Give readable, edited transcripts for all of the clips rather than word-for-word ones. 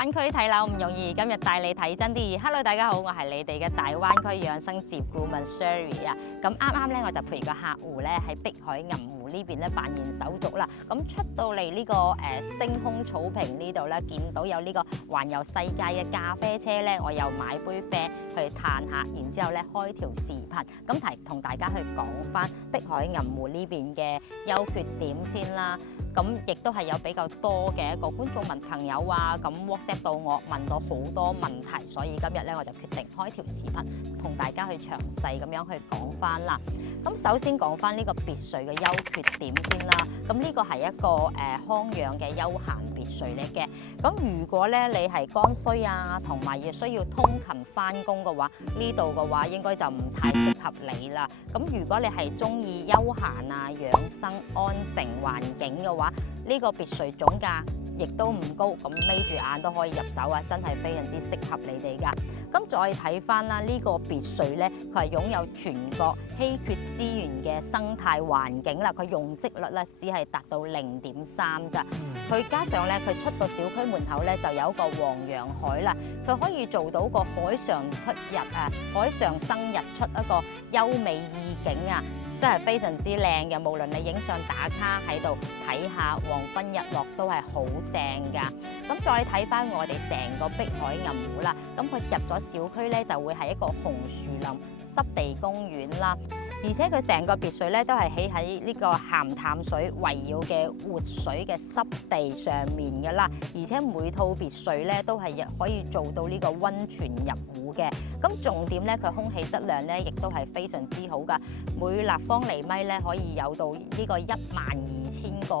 灣區睇樓唔容易，今日帶你睇真啲。Hello， 大家好，我係你哋嘅大灣區養生接顧問 Sherry 啊。咁啱啱咧，我就陪個客戶咧喺碧海銀湖呢邊咧辦完手續啦。咁出到嚟呢個星空草坪呢度咧，見到有呢個環遊世界嘅咖啡車咧，我又買杯啡去嘆下，然之後咧開條視頻，咁同大家去講翻碧海銀湖呢邊嘅優缺點先啦。咁亦都係有比較多嘅一個觀眾朋友啊，咁 WhatsApp 到我問到好多問題，所以今日咧我就決定開條視頻同大家去詳細咁樣去講翻啦。咁首先講翻呢個別墅嘅優缺點先啦。咁呢個係一個康養嘅休閒別墅嚟嘅。咁如果咧你係剛需啊，同埋亦需要通勤翻工嘅話，呢度嘅話應該就唔太適合你啦。咁如果你係中意休閒啊、養生、安靜環境嘅話，呢個別墅總價亦都唔高，咁眯住眼都可以入手啊！真係非常之適合你哋㗎。咁再睇翻啦，呢個別墅咧，佢係擁有全國稀缺資源嘅生態環境啦。佢容積率咧只係達到0.3咋。佢加上咧，佢出到小區門口咧就有一個黃洋海啦，佢可以做到個海上出日啊，海上生日出一個優美意境啊！真係非常之靚嘅，無論你影相打卡喺度睇下黃昏日落都係好正㗎。咁再睇翻我哋成個碧海銀湖啦，咁佢入咗小區咧就會係一個紅樹林濕地公園啦，而且佢成個別墅咧都係起喺呢個鹹淡水圍繞嘅活水嘅濕地上面㗎啦，而且每套別墅咧都係可以做到呢個溫泉入戶嘅。咁重點咧，佢空氣質量咧亦都係非常之好㗎，每立方厘米咧可以有到呢個12000個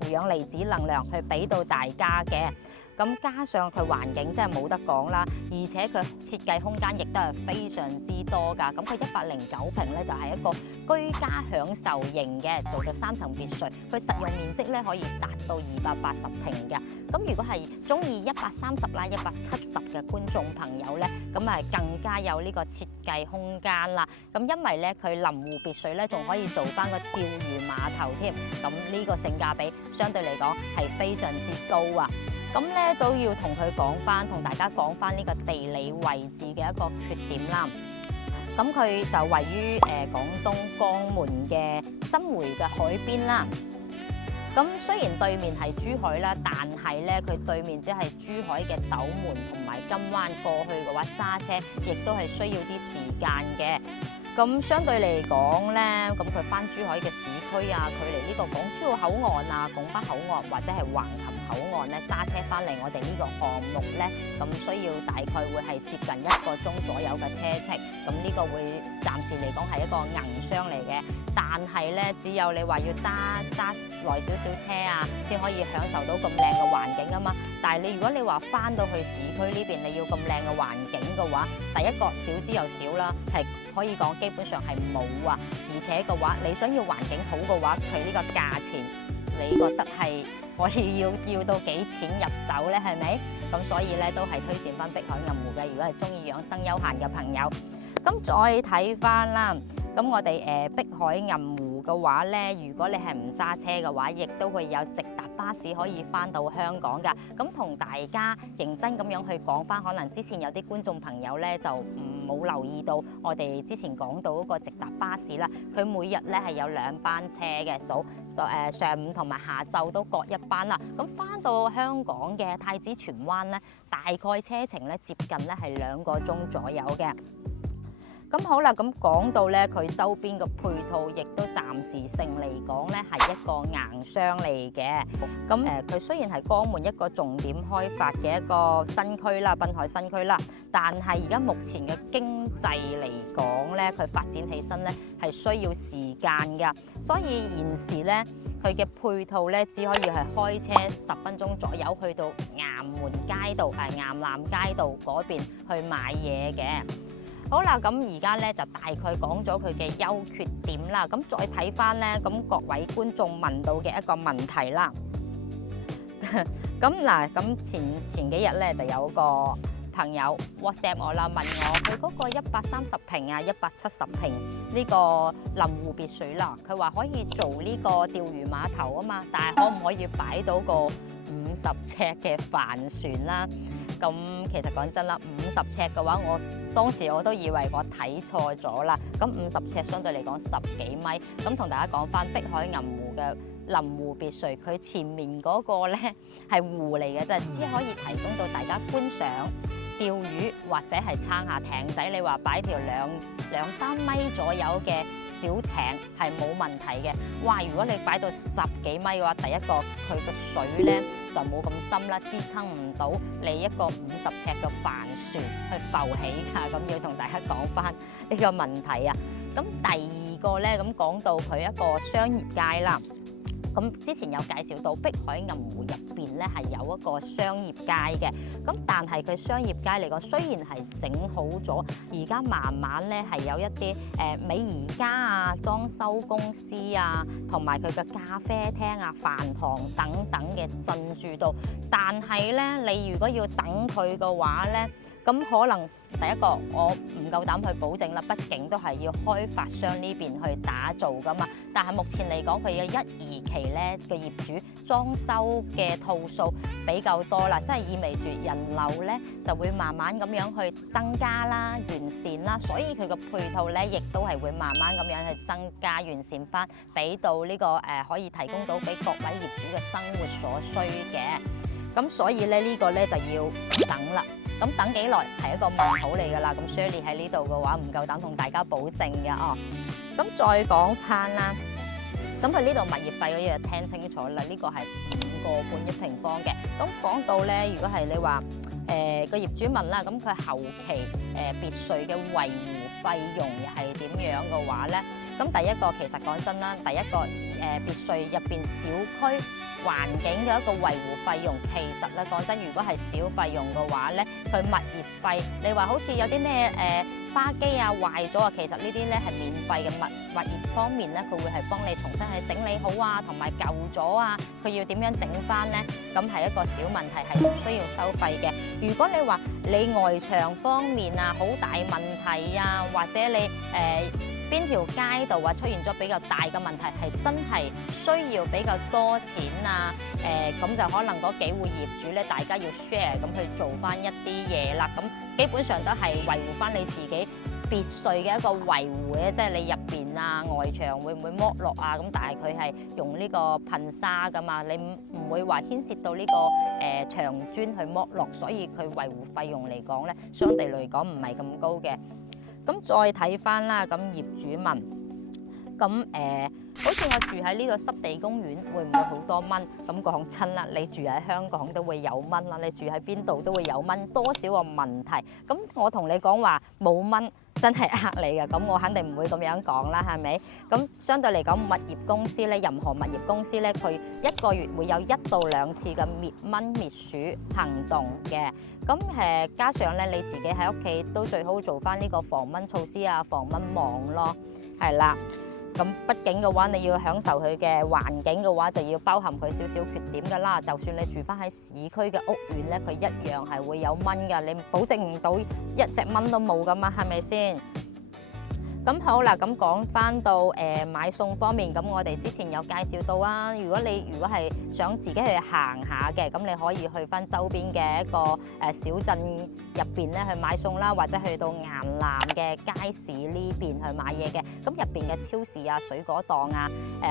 負氧離子能量去俾到大家嘅。咁加上佢環境真係冇得講啦，而且佢設計空間亦都係非常之多㗎。咁佢109平咧就係一個居家享受型嘅，做咗3層別墅，佢實用面積咧可以達到280平嘅。咁如果係中意130啦、170嘅觀眾朋友咧，咁係更加有呢個設計空間啦。咁因為咧佢臨湖別墅咧仲可以做翻個釣魚碼頭添，咁呢個性價比相對嚟講係非常之高啊！咁咧就要同大家講翻呢個地理位置嘅一個缺點啦。咁佢就位於廣東江門嘅新會嘅海邊啦。咁雖然對面係珠海啦，但係咧佢對面即係珠海嘅斗門同埋金灣，過去嘅話揸車亦都係需要啲時間嘅。咁相對嚟講咧，咁佢翻珠海嘅市區啊，距離呢個港珠澳口岸啊、拱北口岸或者係橫琴口岸咧，揸車翻嚟我哋呢個項目咧，咁需要大概會係接近1個鐘左右嘅車程。咁呢個會暫時嚟講係一個硬傷嚟嘅，但係咧只有你話要揸耐少少車啊，先可以享受到咁靚嘅環境啊嘛。但係如果你話翻到去市區呢邊，你要咁靚嘅環境嘅話，第一個少之又少啦，係可以講基本上係冇啊。而且嘅話，你想要環境好嘅話，佢呢個價錢，你覺得係可以要到幾錢入手咧？係咪？咁所以咧都係推薦翻碧海銀湖嘅。如果係中意養生休閒嘅朋友，咁再睇翻啦。咁我哋碧海銀湖嘅話咧，如果你係唔揸車嘅話，亦都會有直達巴士可以翻到香港㗎。咁同大家認真咁樣去講翻，可能之前有啲觀眾朋友咧就冇留意到，我哋之前講到嗰個直達巴士啦，佢每日咧係有2班車嘅，上午同埋下晝都各一班啦。咁翻到香港嘅太子荃灣咧，大概車程咧接近咧係2個鐘左右嘅。咁好啦，咁講到咧，佢周邊嘅配套亦都暫時性嚟講咧係一個硬傷嚟嘅。咁佢雖然係江門一個重點開發嘅一個新區啦，濱海新區啦，但係而家目前嘅經濟嚟講咧，佢發展起身咧係需要時間㗎，所以現時咧佢嘅配套咧只可以係開車10分鐘左右去到岩門街道、岩南街道嗰邊去買嘢嘅。好啦，咁而家咧就大概講咗佢嘅優缺點啦。咁再睇翻咧，咁各位觀眾問到嘅一個問題啦。咁嗱，咁前幾日咧就有個朋友 WhatsApp 我啦，問我佢嗰個130平啊、170平呢個臨湖別墅啦，佢話可以做呢個釣魚碼頭啊嘛，但係可唔可以擺到個50尺嘅帆船啦。咁其實講真啦，50尺嘅話，當時我都以為我睇錯咗啦。咁50尺相對嚟講10幾米。咁同大家講翻碧海銀湖嘅林湖別墅，佢前面嗰個咧係湖嚟嘅啫，只可以提供到大家觀賞、釣魚或者係撐下艇仔。你話擺條兩三米左右嘅小艇係冇問題嘅。哇！如果你擺到10幾米嘅話，第一個佢個水咧就冇咁深啦，支撐唔到你一個50尺嘅帆船去浮起㗎。咁要同大家講翻呢個問題啊。咁第二個咧，咁講到佢一個商業街啦。咁之前有介紹到碧海銀湖入邊咧係有一個商業街嘅，咁但係佢商業街嚟講，雖然係整好咗，而家慢慢咧係有一啲美宜家啊、裝修公司啊，同埋佢嘅咖啡廳啊、飯堂等等嘅進駐度。但係咧，你如果要等佢嘅話咧，咁可能第一個我唔夠膽去保證啦，畢竟都係要開發商呢邊去打造噶嘛。但係目前嚟講，佢嘅1、2期咧嘅業主裝修嘅套數比較多啦，即係意味住人流咧就會慢慢咁樣去增加啦、完善啦，所以佢嘅配套咧亦都係會慢慢咁樣去增加、完善翻，俾到呢個可以提供到俾各位業主嘅生活所需嘅。咁所以咧呢個咧就要等啦。咁等幾耐係一個問號嚟㗎啦。咁 Shirley 喺呢度嘅話唔夠膽同大家保證嘅哦。咁再講翻啦，咁佢呢度物業費嗰啲就聽清楚啦，呢個係5個半一平方嘅。咁講到咧，如果係你話個業主問啦，咁佢後期別墅嘅維護費用係點樣嘅話咧？咁第一個其實講真啦，第一個別墅入邊小區環境嘅一個維護費用，其實咧講真，如果係小費用嘅話咧，佢物業費，你話好似有啲咩花機啊壞咗啊，其實呢啲咧係免費嘅。物業方面咧，佢會係幫你重新去整理好啊，同埋舊咗啊，佢要點樣整翻咧？咁係一個小問題，係唔需要收費嘅。如果你話你外牆方面啊好大問題啊，或者你邊條街道出現咗比較大嘅問題，係真係需要比較多錢啊！咁就可能嗰幾戶業主咧，大家要 share 咁去做翻一啲嘢啦。咁基本上都係維護翻你自己別墅嘅一個維護嘅，即係你入邊啊外牆會唔會剝落啊？咁但係佢係用呢個噴砂噶嘛，你唔會話牽涉到呢個牆磚去剝落，所以佢維護費用嚟講咧，相對嚟講唔係咁高嘅。咁再睇翻啦，咁業主問，咁好似我住喺呢個濕地公園，會唔會好多蚊？咁講真啦，你住喺香港都會有蚊啦，你住喺邊度都會有蚊，多少個問題？咁我同你講話冇蚊，真係呃你嘅，咁我肯定唔會咁樣講啦，係咪？咁相對嚟講，物業公司咧，任何物業公司咧，佢1個月會有1到2次嘅滅蚊滅鼠行動嘅。咁加上咧，你自己喺屋企都最好做翻呢個防蚊措施啊，防蚊網咯，係啦。咁畢竟嘅話，你要享受佢嘅環境嘅話，就要包含佢少少缺點㗎啦。就算你住翻喺市區嘅屋苑咧，佢一樣係會有蚊㗎，你保證唔到一隻蚊都冇㗎嘛，係咪先？咁好啦，咁講翻到買餸方面，咁我哋之前有介紹到啦。如果係想自己去行下嘅，咁你可以去翻周邊嘅一個小鎮入邊咧去買餸啦，或者去到岩南嘅街市呢邊去買嘢嘅。咁入邊嘅超市啊、水果檔啊、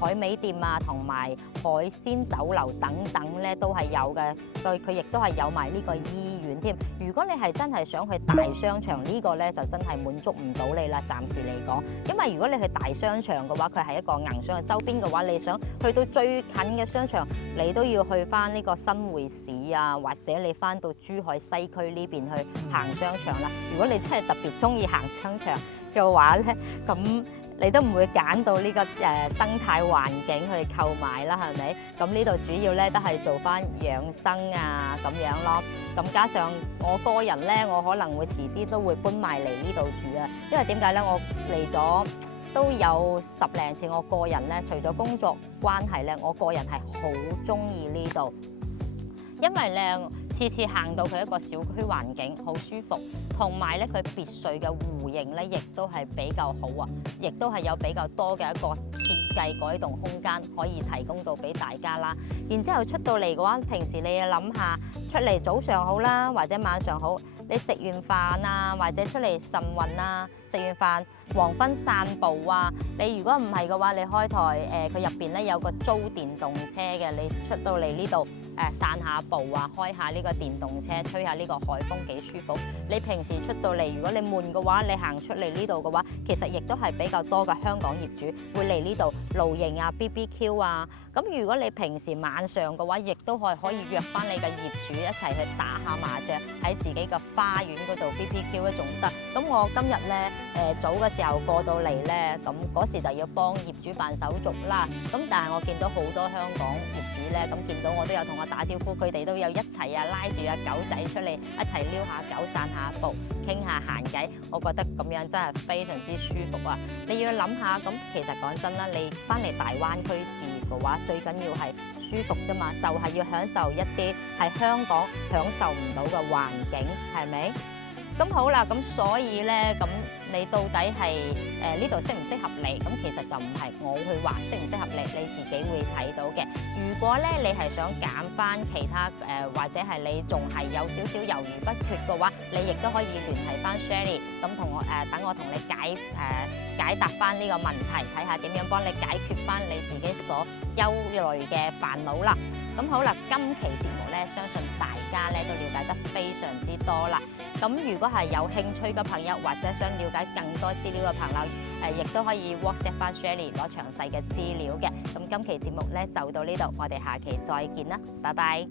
海味店啊，同埋海鮮酒樓等等咧都係有嘅。佢亦都係有埋呢個醫院添。如果你係真係想去大商場，呢個咧就真係滿足唔到你啦，暫時嚟講。因為如果你去大商場嘅話，佢係一個硬商場，周邊嘅話，你想去到最近嘅商場，你都要去翻呢個新會市啊，或者你翻到珠海西區呢邊去行商場啦。如果你真係特別中意行商場嘅話咧，咁你都唔會揀到呢個生態環境去購買啦，係咪？咁呢度主要咧都係做翻養生啊咁樣咯。咁加上我個人咧，我可能會遲啲都會搬埋嚟呢度住啊。因為點解咧？我嚟咗都有10零次，我個人咧除咗工作關係咧，我個人係好中意呢度，因為咧次次行到佢一個小區環境好舒服，同埋咧佢別墅嘅戶型咧亦都係比較好啊，亦都係有比較多嘅一個設計改動空間可以提供到俾大家啦。然之後出到嚟嘅話，平時你要諗下出嚟早上好啦，或者晚上好，你食完飯啊，或者出嚟晨運啊，食完飯黃昏散步啊。你如果唔係嘅話，你開台佢入邊咧有個租電動車嘅，你出到嚟呢度散下步啊，開下呢個電動車，吹下呢個海風幾舒服。你平時出到嚟，如果你悶嘅話，你行出嚟呢度嘅話，其實亦都係比較多嘅香港業主會嚟呢度露營啊、BBQ 啊。咁如果你平時晚上嘅話，亦都可以約翻你嘅業主一齊去打下麻雀，喺自己嘅花園嗰度 BBQ 咧仲得。咁我今日咧早嘅時候過到嚟咧，咁嗰時就要幫業主辦手續啦。咁但係我見到好多香港業主咧，咁見到我都有同我打招呼，佢哋都有一齊拉住狗仔出嚟一齊撩下狗、散下步、傾下閒偈。我覺得咁樣真係非常之舒服啊！你要諗下，咁其實講真啦，你翻嚟大灣區置業嘅話，最緊要係舒服啫嘛，就係要享受一啲係香港享受唔到嘅環境，係咪？咁好啦，咁所以咧，咁你到底係呢度適唔適合你？咁其實就唔係我去話適唔適合你，你自己會睇到嘅。如果咧你係想揀翻其他或者係你仲係有少少猶豫不決嘅話，你亦都可以聯繫翻 Sherry， 咁同我等我同你解答翻呢個問題，睇下點樣幫你解決翻你自己所憂慮嘅煩惱啦。咁好啦，今期節目咧，相信大家咧都了解得非常之多啦。咁如果係有興趣嘅朋友，或者想了解更多資料嘅朋友，亦都可以 WhatsApp 翻 Sherry 攞詳細嘅資料嘅。咁今期節目咧就到呢度，我哋下期再見啦，拜拜。